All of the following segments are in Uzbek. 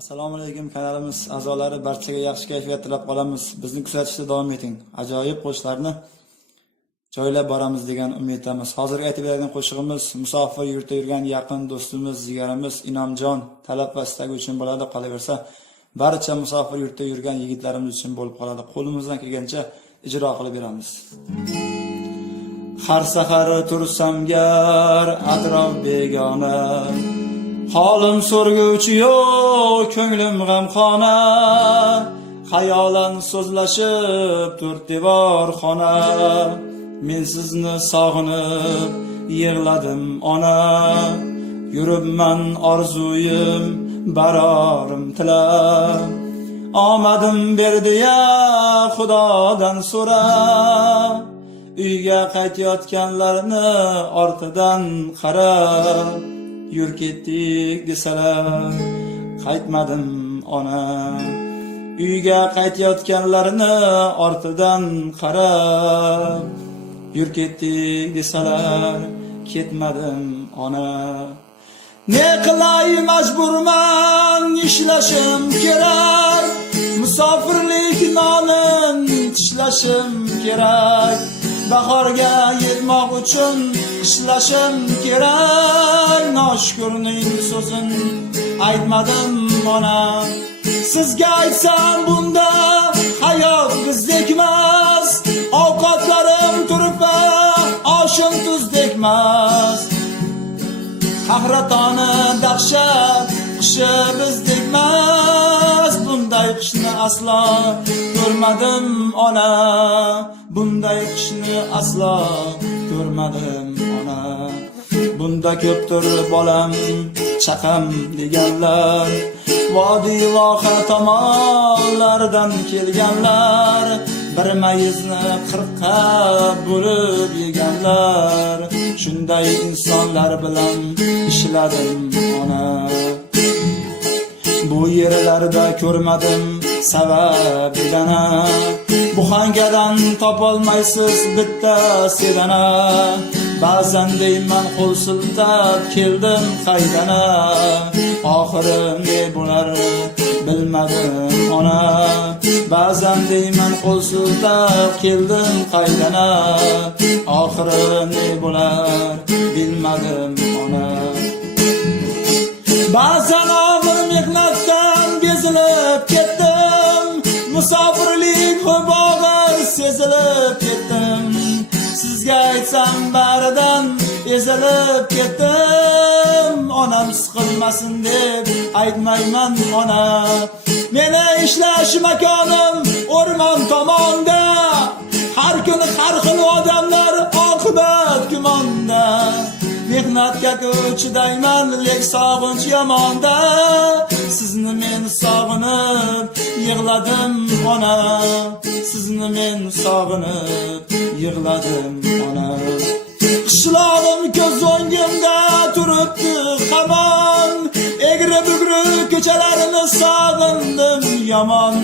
Assalomu alaykum kanalimiz a'zolari, barchaga yaxshi kayfiyat tilab qolamiz. Bizni kuzatishda davom eting. Ajoyib qo'shiqlarni joylab boramiz degan umiddamiz. Hozirgi aytib beradigan qo'shig'imiz musofir yurtda yurgan yaqin do'stimiz, zigarimiz Inomjon talab va istagi uchun bo'ladi. Qolaversa, barcha musofir yurtda yurgan yigitlarimiz uchun bo'lib qoladi. Qo'limizdan kelgancha ijro qilib beramiz. Har sahar tursam gar atrof begona, holim so'rguvchi yo'q, ko'nglim g'amxona, xayolan so'zlashib to'rt devor xona. Men sizni sog'inib yig'ladim ona, yuribman orzuyim barorim tilab. Omadim berdi-ya Xudodan so'rab, uyga qaytayotganlarni ortidan qarab, yur ketdik desalar qaytmadim ona. Uyga qaytayotganlarni ortidan qarab, yur ketdik desalar ketmadim ona. Ne qilay, majburman, ishlashim kerak, musofirlik nonin tishlashim kerak. Bahorga yetmoq uchun ishlashim kerak. Noshukurning so'zin aytmadim ona. Sizga aytsam bunda hayot bizdek emas, ovqatlarim turfa, oshim tuzdek emas. Qahratoni dahshat qishi bizdek emas. Bunday qishni aslo ko'rmadim ona. Bunday qishni aslo ko'rmadim ona. Bunda ko'pdir bolam chaqam deganlar, vodiy voha tomonlardan kelganlar, bir mayizni 40 bo'lib yeganlar. Shunday insonlar bilan ishladim ona. Bu yerlarda ko'rmadim sabab edana, bu hangadan topolmaysiz bitta sedana. Ba'zan deyman qo'l siltab keldim qaydana, oxiri ne bo'lar bilmadim ona. Ba'zan deyman qo'l siltab keldim qaydana, oxiri ne bo'lar bilmadim ona. Ba'zan og'ir mehnatdan bezilib ketdim, musofirlik g'ubog'ir sezilib ketdim. Sizga aytsam baridan ezilib ketdim. Onam siqilmasin deb aytmayman ona. Meni ishlash makonim o'rmon tomonda, har kuni har xil odamlar oqibat gumonda. Mehnatga ko'chidayman, lek sog'inch yomonda. Sizni men sog'inib yig'ladim ona. Sizni men sog'inib yig'ladim ona. Qishlog'im ko'z o'ngimda turibdi hamon, egri bugri ko'chalarini sog'indim yomon.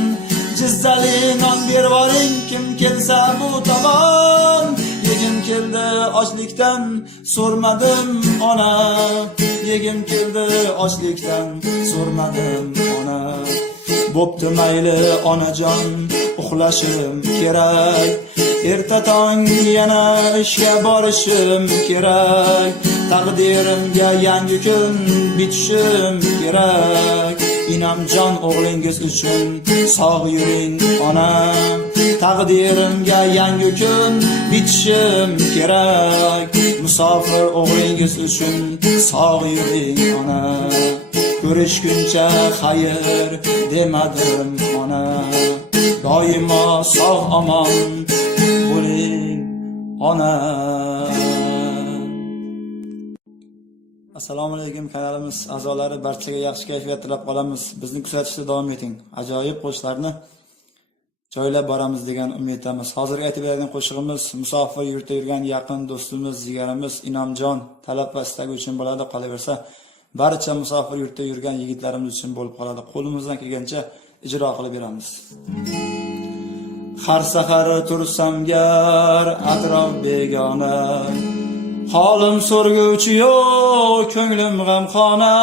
Jizzali non bervoring, kim kelsa bu tomon. Yegim keldi ochlikdan so'rmadim ona. Yegim keldi ochlikdan so'rmadim ona. Bo'pti mayli onajon, uxlashim kerak, erta tong yana ishga borishim kerak. Taqdirimga yangi kun bitishim kerak. Inomjon o'g'lingiz uchun sog' yuring ona. Taqdirimga yangi kun bitishim kerak. Musofir o'g'lingiz uchun sog' yuring ona. Ko'rishguncha xayr demadim ona. Doimo sog' omon bo'ling ona. Assalomu alaykum kanalimiz a'zolari, barchaga yaxshi kayfiyat tilab qolamiz. Bizni kuzatishda davom eting. Ajoyib qo'shiqlarni joylab boramiz degan umiddamiz. Hozirgi aytib beradigan qo'shig'imiz musofir yurtda yurgan yaqin do'stimiz, zigarimiz Inomjon talab va istagi uchun bo'ladi. Qolaversa, barcha musofir yurtda yurgan yigitlarimiz uchun bo'lib qoladi. Qo'limizdan kelgancha ijro qilib beramiz. Har sahar tursam gar atrof begona, holim so'rguvchi yo'q, ko'nglim g'amxona,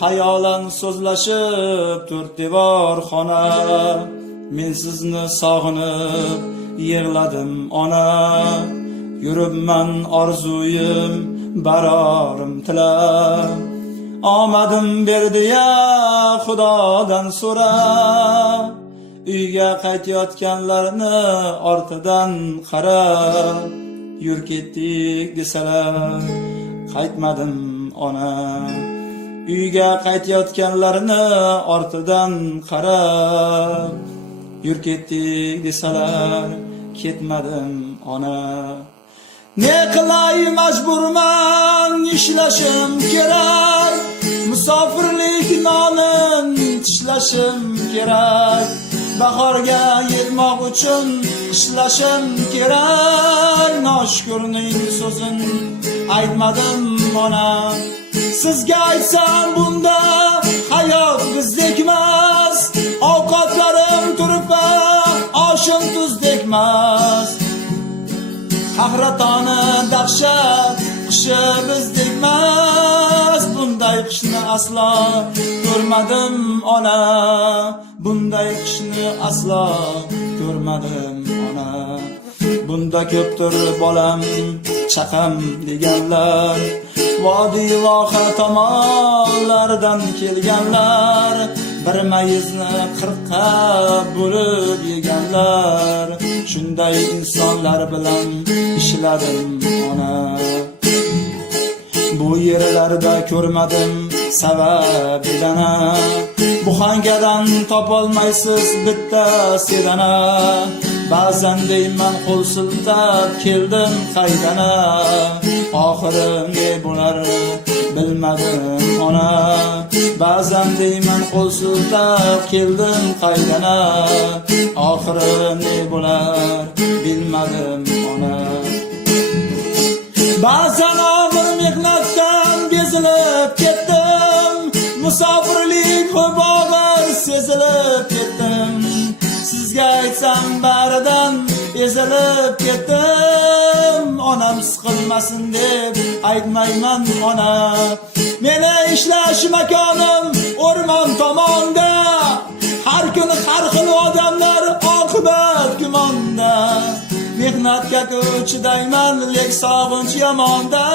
Xayolan so'zlashib to'rt devor xona, men sizni sog'inib yig'ladim ona. Yuribman orzuyim barorim tilab, omadim berdi-ya Xudodan so'rab. Uyga qaytayotganlarni ortidan qarab, yur ketdik desalar qaytmadim ona. Uyga qaytayotganlarni ortidan qarab, yur ketdik desalar ketmadim ona. Ne qilay majburman, ishlashim kerak, musofirlik nonin tishlashim kerak. Bahorga yetmoq uchun ishlashim kerak. Noshukurning so'zin aytmadim ona. Sizga aytsam bunda hayot bizdekmas, ovqatlarim turfa, oshim tuzdekmas. Qahratoni dahshat qishi bizdekmas. Bunday qishni aslo ko'rmadim ona. Bunday qishni aslo ko'rmadim ona. Bunda ko'pdir bolam chaqam deganlar, vodiy voha tomonlardan kelganlar, bir mayizni 40 bo'lib yeganlar. Shunday insonlar bilan ishladim ona. Bu yerlarda ko'rmadim sabab edana, bu hangadan topolmaysiz bitta sedana. Ba'zan deyman qo'l siltab keldim qaydana, oxiri ne bo'lar bilmadim ona. Ba'zan deyman qo'l siltab keldim qaydana, oxiri ne bo'lar bilmadim ona. Ba'zan og'ir mehnatdan bezilib ketdim, musofirlik ko'p og'ir sezilib ketdim. Sizga aytsam baridan ezilib ketdim. Onam siqilmasin deb aytmayman ona. Meni ishlash makonim o'rmon tomonda, har kuni har xil odamlar oqibat gumonda. Mehnatga chidayman, lek sog'inch yomonda.